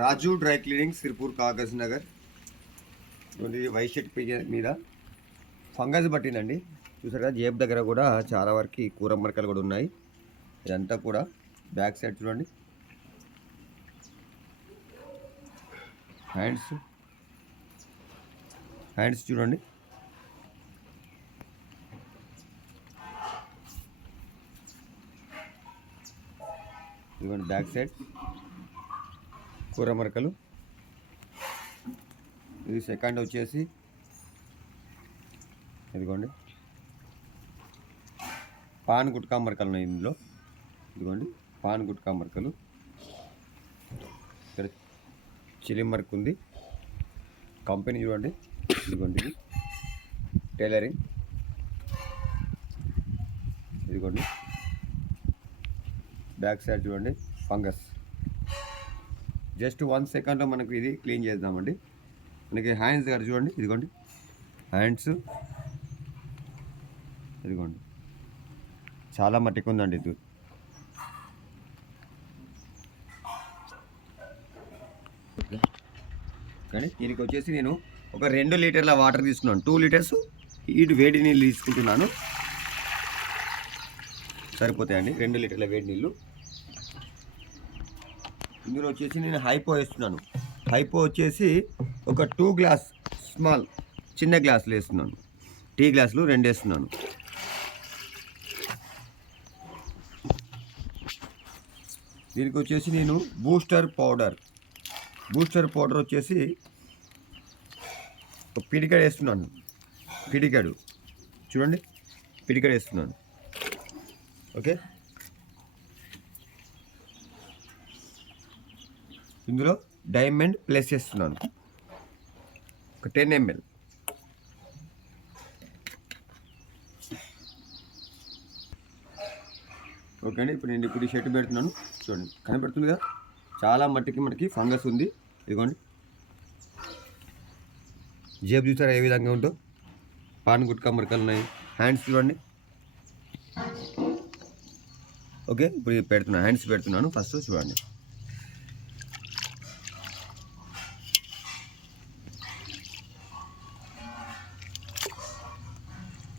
Raju dry cleaning Sirpur Kagaz Nagar. ఇది white మీద. Fungus పట్టిందండి. చూసారు కదా జేబు దగ్గర కూడా చాలా వరకు కూర మరకలు కూడా ఉన్నాయి. ఇదంతా కూడా బ్యాక్ సైడ్ చూడండి. హ్యాండ్స్. హ్యాండ్స్ చూడండి. ఇదిగోండి బ్యాక్ సైడ్. కూర మరకలు. ఇది సెకండ్ వచ్చేసి ఇదిగోండి. పాన్ గుట్కా మరకలు ఉన్నాయి ఇందులో. ఇదిగోండి పాన్ గుట్కా మరకలు. ఇక్కడ చిలి మరక ఉంది. కంపెనీ చూడండి. ఇదిగోండి ఇది. టైలరింగ్. ఇదిగోండి. బ్యాక్ సైడ్ చూడండి. ఫంగస్. జస్ట్ వన్ సెకండ్లో మనకు ఇది క్లీన్ చేద్దామండి. మనకి హ్యాండ్స్ దగ్గర చూడండి ఇదిగోండి. హ్యాండ్స్. ఇదిగోండి. చాలా మట్టికి ఉందండి ఇది. కానీ దీనికి వచ్చేసి నేను ఒక రెండు లీటర్ల వాటర్ తీసుకున్నాను. టూ లీటర్స్ ఇటు వేడి నీళ్ళు తీసుకుంటున్నాను. సరిపోతాయండి రెండు లీటర్ల వేడి నీళ్ళు. ఇందులో వచ్చేసి నేను హైపో వేస్తున్నాను. హైపో వచ్చేసి ఒక టూ గ్లాస్ స్మాల్ చిన్న గ్లాసులు వేస్తున్నాను. టీ గ్లాసులు రెండు వేస్తున్నాను. దీనికి వచ్చేసి నేను బూస్టర్ పౌడర్. బూస్టర్ పౌడర్ వచ్చేసి ఒక పిడికడ వేస్తున్నాను. పిడికడు. చూడండి. పిడికడ వేస్తున్నాను. ఓకే? ఇందులో డైమండ్ ప్లేస్ చేస్తున్నాను. ఒక టెన్ ఎంఎల్. ఓకే అండి ఇప్పుడు నేను ఇప్పుడు ఈ షర్ట్ పెడుతున్నాను. చూడండి కనబడుతుంది కదా చాలా మట్టికి మనకి ఫంగస్ ఉంది. ఇదిగోండి. జేబు చూసారా ఏ విధంగా ఉందో? పాన్ గుట్కా మరకలు ఉన్నాయి. హ్యాండ్స్ చూడండి. ఓకే ఇప్పుడు పెడుతున్నాను హ్యాండ్స్ పెడుతున్నాను. ఫస్ట్ చూడండి.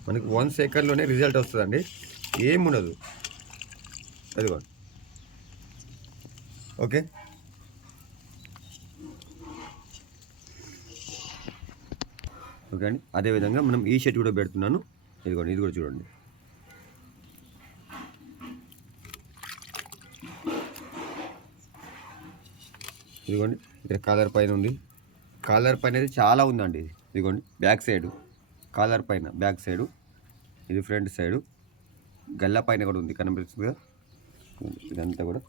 మనకి వన్ సెకండ్లోనే రిజల్ట్ వస్తుందండి. ఏం ఉండదు అదిగో. ఓకే. ఓకే అండి. అదేవిధంగా మనం ఈ షర్ట్ కూడా పెడుతున్నాను. ఇదిగోండి ఇది కూడా చూడండి. ఇదిగోండి ఇక్కడ కాలర్ పైన ఉంది. కాలర్ పైన అయితే చాలా ఉందండి. ఇదిగోండి బ్యాక్ సైడ్ కాలర్ పైన బ్యాక్ సైడు ఇది ఫ్రంట్ సైడు. గల్ల పైన కూడా ఉంది కనిపిస్తుంది ఇదంతా కూడా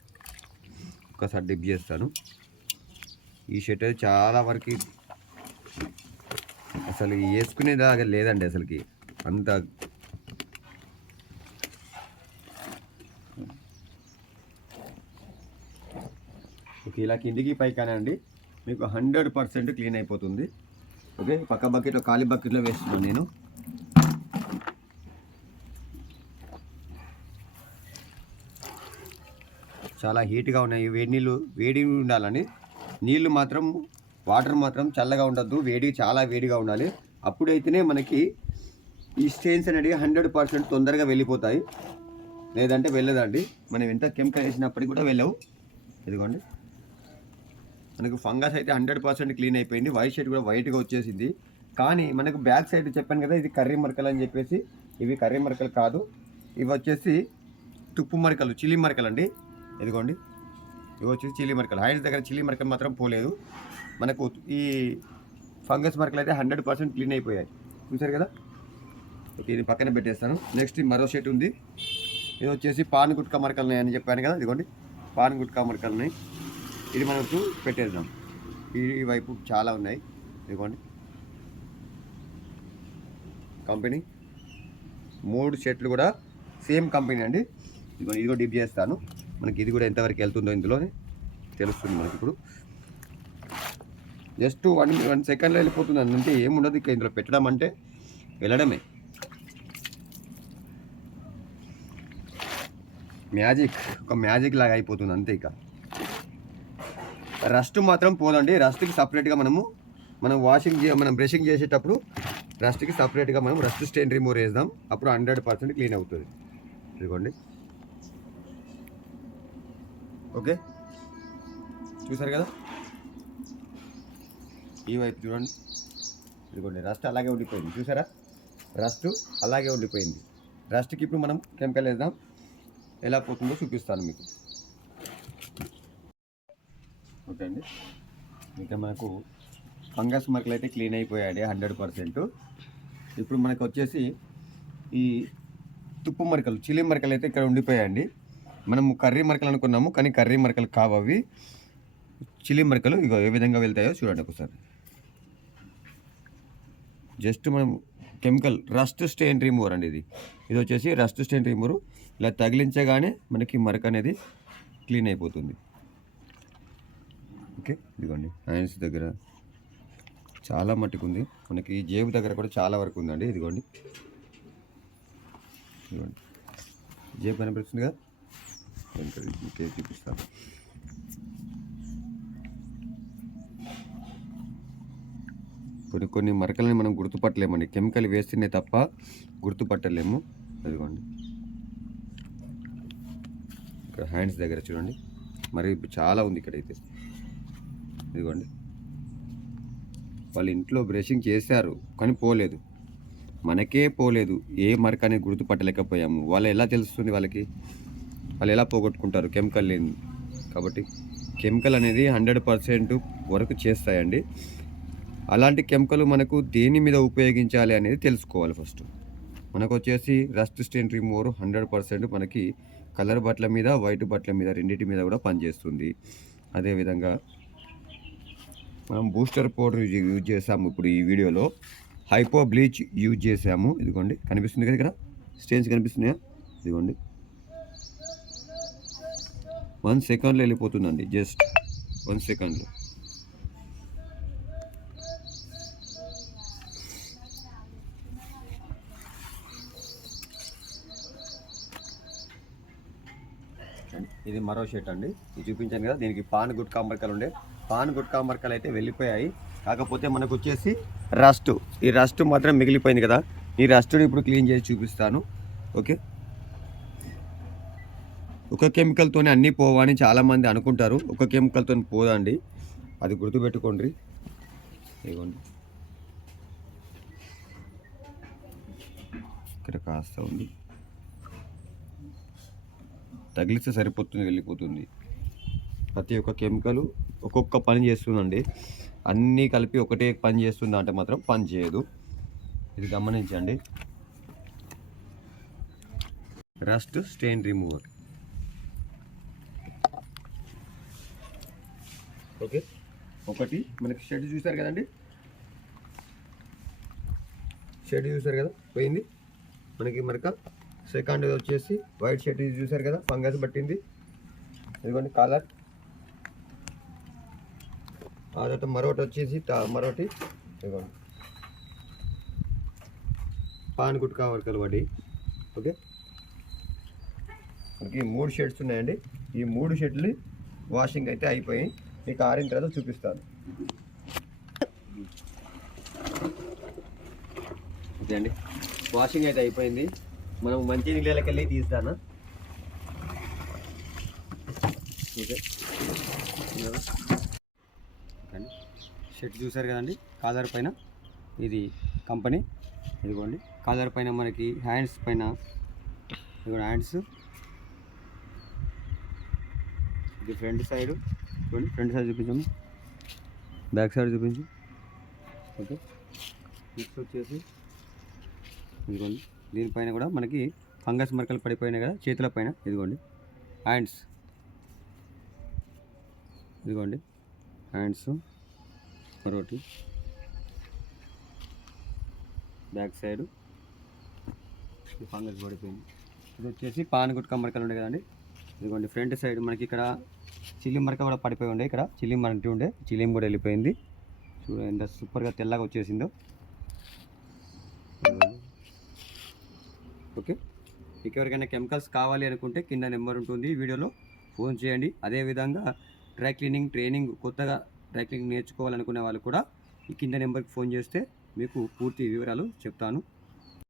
ఒక్కసారి డిప్ చేస్తాను. ఈ షర్ట్ అయితే చాలా వరకు అసలు వేసుకునేదాకా లేదండి అసలుకి. అంత ఓకే ఇలా కిందికి పైకానే అండి. మీకు హండ్రెడ్ పర్సెంట్ క్లీన్ అయిపోతుంది. ఓకే పక్క బకెట్లో ఖాళీ బకెట్లో వేస్తున్నాను నేను. చాలా హీట్గా ఉన్నాయి. వేడి నీళ్ళు వేడి ఉండాలని. నీళ్ళు మాత్రం వాటర్ మాత్రం చల్లగా ఉండద్దు. వేడి చాలా వేడిగా ఉండాలి. అప్పుడైతేనే మనకి ఈ స్టెయిన్స్ అనేవి హండ్రెడ్ పర్సెంట్ తొందరగా వెళ్ళిపోతాయి. లేదంటే వెళ్ళదండి. మనం ఎంత కెమికల్ వేసినప్పటికీ కూడా వెళ్ళవు. ఇదిగోండి. మనకు ఫంగస్ అయితే హండ్రెడ్ పర్సెంట్ క్లీన్ అయిపోయింది. వైట్ షర్ట్ కూడా వైట్గా వచ్చేసింది. కానీ మనకు బ్యాక్ సైడ్ చెప్పాను కదా ఇది కర్రీ మరకలు అని చెప్పేసి. ఇవి కర్రీ మరకలు కాదు. ఇవి వచ్చేసి తుప్పు మరకలు చిలి మరకలు అండి ఇదిగోండి. ఇవి వచ్చేసి చిల్లీ మరకలు. హ్యాండ్స్ దగ్గర చిల్లీ మరకలు మాత్రం పోలేదు. మనకు ఈ ఫంగస్ మరకలు అయితే హండ్రెడ్ పర్సెంట్ క్లీన్ అయిపోయాయి. చూసారు కదా? ఓకే ఇది పక్కన పెట్టేస్తాను. నెక్స్ట్ మరో షెట్ ఉంది. ఇది వచ్చేసి పాన్ గుట్కా మరకలు ఉన్నాయి అని చెప్పాను కదా? ఇదిగోండి. పాన్ గుట్కా మరకలు ఇది మనకు పెట్టేద్దాం. ఈ వైపు చాలా ఉన్నాయి. ఇదిగోండి. కంపెనీ. మూడు షర్ట్లు కూడా సేమ్ కంపెనీ అండి. ఇదిగో ఇదిగో డిప్ చేస్తాను. మనకి ఇది కూడా ఎంతవరకు వెళ్తుందో ఇందులోనే తెలుస్తుంది మనకి ఇప్పుడు. జస్ట్ వన్ వన్ సెకండ్లో వెళ్ళిపోతుంది అంటే ఏముండదు ఇక ఇందులో పెట్టడం అంటే వెళ్ళడమే. మ్యాజిక్ ఒక మ్యాజిక్ లాగా అయిపోతుంది అంతే ఇక. రస్ట్ మాత్రం పోదండి రస్ట్కి సపరేట్గా మనము మనం వాషింగ్ మనం బ్రషింగ్ చేసేటప్పుడు రస్ట్కి సపరేట్గా మనం రస్ట్ స్టెయిన్ రిమూవ్ వేద్దాం అప్పుడు హండ్రెడ్ పర్సెంట్ క్లీన్ అవుతుంది. ఇదిగోండి. ఓకే? చూసారు కదా? ఈ వైపు చూడండి. ఇదిగోండి రస్ట్ అలాగే ఉండిపోయింది. చూసారా? రస్ట్ అలాగే ఉండిపోయింది. రస్ట్కి ఇప్పుడు మనం కెమికల్ వేద్దాం. ఎలా పోతుందో చూపిస్తాను మీకు. ఓకే అండి. ఇంకా మనకు ఫంగస్ మరకలు అయితే క్లీన్ అయిపోయాయి హండ్రెడ్ పర్సెంట్. ఇప్పుడు మనకు వచ్చేసి ఈ తుప్పు మరకలు చిలి మరకలు అయితే ఇక్కడ ఉండిపోయాయండి. మనము కర్రీ మరకలు అనుకున్నాము కానీ కర్రీ మరకలు కావు అవి. చిలి మరకలు ఇగో ఏ విధంగా వెళ్తాయో చూడండి ఒకసారి. జస్ట్ మనం కెమికల్ రస్ట్ స్టెయిన్ రిమూవర్ అండి ఇది. ఇది వచ్చేసి రస్ట్ స్టెయిన్ రిమూవర్. ఇలా తగిలించగానే మనకి మరక అనేది క్లీన్ అయిపోతుంది. ఓకే ఇదిగోండి హ్యాండ్స్ దగ్గర. చాలా మట్టుకు ఉంది మనకి ఈ జేబు దగ్గర కూడా చాలా వరకు ఉందండి. ఇదిగోండి. ఇదిగోండి. జేబు కనిపిస్తుంది కదా ఇంకా ఇంకే చూపిస్తాను కొన్ని కొన్ని మరకలని మనం గుర్తుపట్టలేమండి కెమికల్ వేస్తేనే తప్ప గుర్తుపట్టలేము. అదిగోండి. ఇక్కడ హ్యాండ్స్ దగ్గర చూడండి. మరి చాలా ఉంది ఇక్కడైతే ఇదిగోండి. వాళ్ళ ఇంట్లో బ్రషింగ్ చేశారు కానీ పోలేదు. మనకే పోలేదు. ఏ మరక అనేది గుర్తుపట్టలేకపోయాము. వాళ్ళు ఎలా తెలుస్తుంది వాళ్ళకి? వాళ్ళు ఎలా పోగొట్టుకుంటారు కెమికల్ లేని కాబట్టి కెమికల్ అనేది హండ్రెడ్ పర్సెంట్ వరకు చేస్తాయండి. అలాంటి కెమికల్ మనకు దేని మీద ఉపయోగించాలి అనేది తెలుసుకోవాలి ఫస్ట్. మనకు వచ్చేసి rust stain remover hundred percent మనకి కలర్ బట్టల మీద వైట్ బట్టల మీద రెండింటి మీద కూడా పనిచేస్తుంది. అదేవిధంగా మనం బూస్టర్ పౌడర్ యూజ్ చేసాము ఇప్పుడు ఈ వీడియోలో. హైపో బ్లీచ్ యూజ్ చేసాము ఇదిగోండి. కనిపిస్తుంది కదా ఇక్కడ? స్టెయిన్స్ కనిపిస్తున్నాయా? ఇదిగోండి. వన్ సెకండ్లో వెళ్ళిపోతుందండి జస్ట్ వన్ సెకండ్లో. ఇది మరో షర్ట్ అండి. ఇది చూపించాను కదా దీనికి పాన్ గుడ్ మరకలు ఉండే. పాన్ గుడ్ మరకలు అయితే వెళ్ళిపోయాయి. కాకపోతే మనకు వచ్చేసి రస్ట్. ఈ రస్ట్ మాత్రం మిగిలిపోయింది కదా. ఈ రస్ట్ని ఇప్పుడు క్లీన్ చేసి చూపిస్తాను. ఓకే? ఒక కెమికల్తోనే అన్నీ పోవని చాలామంది అనుకుంటారు. ఒక కెమికల్తో పోదండి. అది గుర్తుపెట్టుకోండి. ఇదిగోండి. ఇక్కడ కాస్త ఉంది. తగిలిస్తే సరిపోతుంది వెళ్ళిపోతుంది. ప్రతి ఒక్క కెమికల్ ఒక్కొక్క పని చేస్తుందండి. అన్నీ కలిపి ఒకటే పని చేస్తుంది అంటే మాత్రం పని చేయదు. ఇది గమనించండి. Rust stain remover okay. ఒకటి. మనకి షెడ్ చూసారు కదండి? షెడ్ చూసారు కదా? పోయింది. మనకి మరక సెకండ్ వచ్చేసి వైట్ షర్ట్ చూసారు కదా? ఫంగస్ పట్టింది. ఇదిగోండి కాలర్ ఆ తర్వాత మరొకటి వచ్చేసి తా- మరొకటి ఇదిగోండి. పాన్ గుట్కా వర్కలు పడి. ఓకే. మనకి మూడు షర్ట్స్ ఉన్నాయండి. ఈ మూడు షర్ట్లు వాషింగ్ అయితే అయిపోయి మీకు ఆరిన తర్వాత చూపిస్తాను. ఓకే అండి. వాషింగ్ అయితే అయిపోయింది. మనం మంచి నీళ్ళకి వెళ్ళి తీస్తాను? ఓకే. షర్ట్ చూసారు కదండి? కాలర్ పైన. ఇది కంపెనీ. ఇదిగోండి. కాలర్ పైన మనకి హ్యాండ్స్ పైన. ఇదిగోండి హ్యాండ్స్. ఇది ఫ్రంట్ సైడ్. చూడండి ఫ్రంట్ సైడ్ చూపించండి బ్యాక్ సైడ్ చూపించు. ఓకే నెక్స్ట్ వచ్చేసి ఇదిగోండి. దీనిపైన కూడా మనకి ఫంగస్ మరకలు పడిపోయినాయి కదా చేతుల పైన. ఇదిగోండి. హ్యాండ్స్ ఇదిగోండి. హ్యాండ్స్ మరొకటి బ్యాక్ సైడ్ ఫంగస్ పడిపోయింది. ఇది వచ్చేసి పాన్ గుట్క మరకలు ఉండే కదండి. ఇదిగోండి. ఫ్రంట్ సైడ్ మనకి ఇక్కడ చిల్లి మరక కూడా పడిపోయి ఉండే. ఇక్కడ చిల్లి మరక ఉండే. చిల్లిం కూడా వెళ్ళిపోయింది. చూడండి ఎంత సూపర్గా తెల్లగా వచ్చేసిందో. ఓకే. మీకు ఎవరికైనా కెమికల్స్ కావాలి అనుకుంటే కింద నెంబర్ ఉంటుంది వీడియోలో. ఫోన్ చేయండి. అదేవిధంగా డ్రై క్లీనింగ్ ట్రైనింగ్ కొత్తగా డ్రై క్లీనింగ్ నేర్చుకోవాలనుకునే వాళ్ళు కూడా ఈ కింద నెంబర్కి ఫోన్ చేస్తే మీకు పూర్తి వివరాలు చెప్తాను.